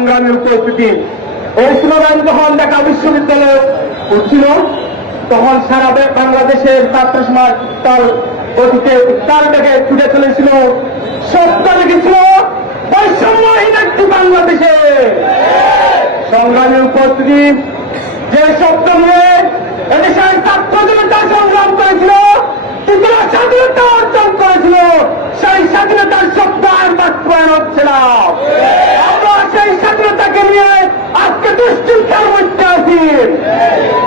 সংগ্রামের উপস্থিতি। এই স্লোগান যখন ঢাকা বিশ্ববিদ্যালয়ে উঠছিল তখন সারা বাংলাদেশের ছাত্র সমাজ তার অতীতে তার থেকে ছুটে চলেছিল, স্বপ্ন দেখেছিল বৈষম্যহীন একটি বাংলাদেশে। সংগ্রামের উপস্থিতি, যে স্বপ্ন নিয়ে এদেশের ছাত্র জনতা সংগ্রাম করেছিল, কিন্তু স্বাধীনতা অর্জন করেছিল, সেই স্বাধীনতার স্বপ্ন আর বাস্তবায়ন হচ্ছে না। আমরা সেই স্বাধীনতাকে নিয়ে আজকে দুশ্চিন্তার মধ্যে আছি।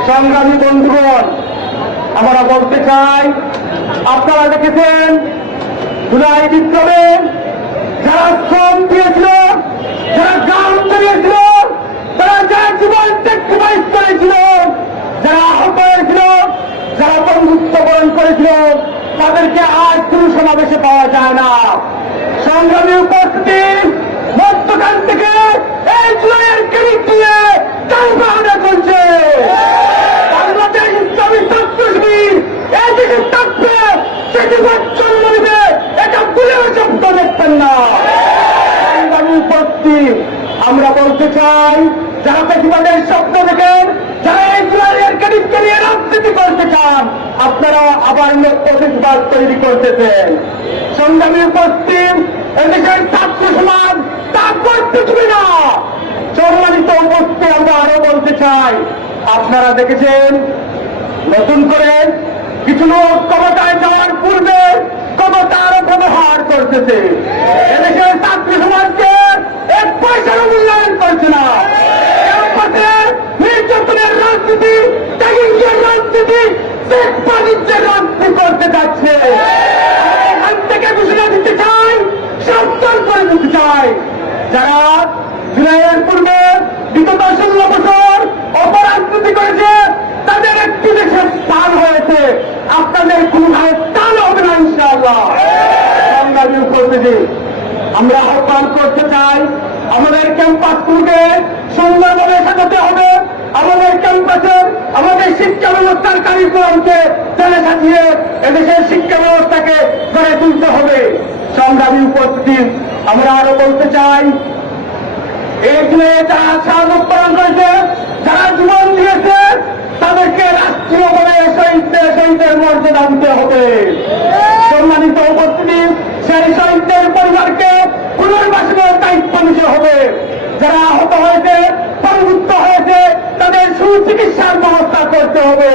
সংগ্রামী বন্ধুগণ, আমরা বলতে চাই, আপনারা দেখেছেন জুলাই বিপ্লবে যারা শ্রম দিয়েছিল, যারা গান দিয়েছিল, যারা জীবন স্যাক্রিফাইস করেছিল, যারা আহত হয়েছিল, যারা বন্ধুত্ব বরণ করেছিল, তাদেরকে আজ কোনো সমাবেশে পাওয়া যায় না। সংগ্রামী উপস্থিতি, মধ্যখান থেকে এই জুলাইয়ের ক্রেডিট দিয়ে কালবাহানা করছে। বাংলাদেশ ইসলামী ছাত্র শিবির এই দেশে থাকবে, সেটি জন্ম নেবে, এটা ভুলেও শব্দ দেখতেন না। সংগ্রামী উপস্থিতি, আমরা বলতে চাই, যারা প্রতিবাদের স্বপ্ন দেখেন, যারা এই জুলাইয়ের ক্রেডিটকে নিয়ে রাজনীতি করতে চান, আপনারা আবার প্রতিবাদ তৈরি করতেছেন। সংগ্রামী উপস্থিতি, এদেশের ছাত্র সমাজ তা করতে না। সম্মানিত উপস্থিতি, আমরা আরো বলতে চাই, আপনারা দেখেছেন নতুন করে কিছু লোক ক্ষমতায় যাওয়ার পূর্বে ক্ষমতার ব্যবহার করতেছে। এদেশের ছাত্র সমাজকে এক পয়সারও মূল্যায়ন করছে না। নির্যাতনের রাজনীতি, ট্যাগিংয়ের রাজনীতি, চেক বাণিজ্যের রাজনীতি করতে যাচ্ছে। এখান থেকে ঘোষণা দিতে চাই, সাবধান করে দিতে চাই, যারা জুলাইয়ের পূর্বে বিগত 16 বছর অপরাজনীতি করেছে, তাদের একটি দেশের স্থান হয়েছে, আপনাদের কোনভাবে স্থান হবে না ইনশাআল্লাহ। সংগ্রামী উপস্থিতি, আমরা আহ্বান করতে চাই, আমাদের ক্যাম্পাসগুলোকে সুন্দরভাবে সাজাতে হবে। আমাদের ক্যাম্পাসে আমাদের শিক্ষা ব্যবস্থার কারিকুলামকে চলে সাজিয়ে এদেশের শিক্ষা ব্যবস্থাকে গড়ে তুলতে হবে। সংগ্রামী উপস্থিতি, আমরা আরো বলতে চাই, এগুলো যারা শাহাদত বরণ করেছে, যারা জীবন দিয়েছে, তাদেরকে রাষ্ট্রীয়ভাবে শহীদের মর্যাদা দিতে হবে। সম্মানিত উপস্থিতি, সেই শহীদদের পরিবারকে পুনর্বাসনের দায়িত্ব নিতে হবে। যারা আহত হয়েছে, পরিবুদ্ধ হয়েছে, তাদের সুচিকিৎসার ব্যবস্থা করতে হবে।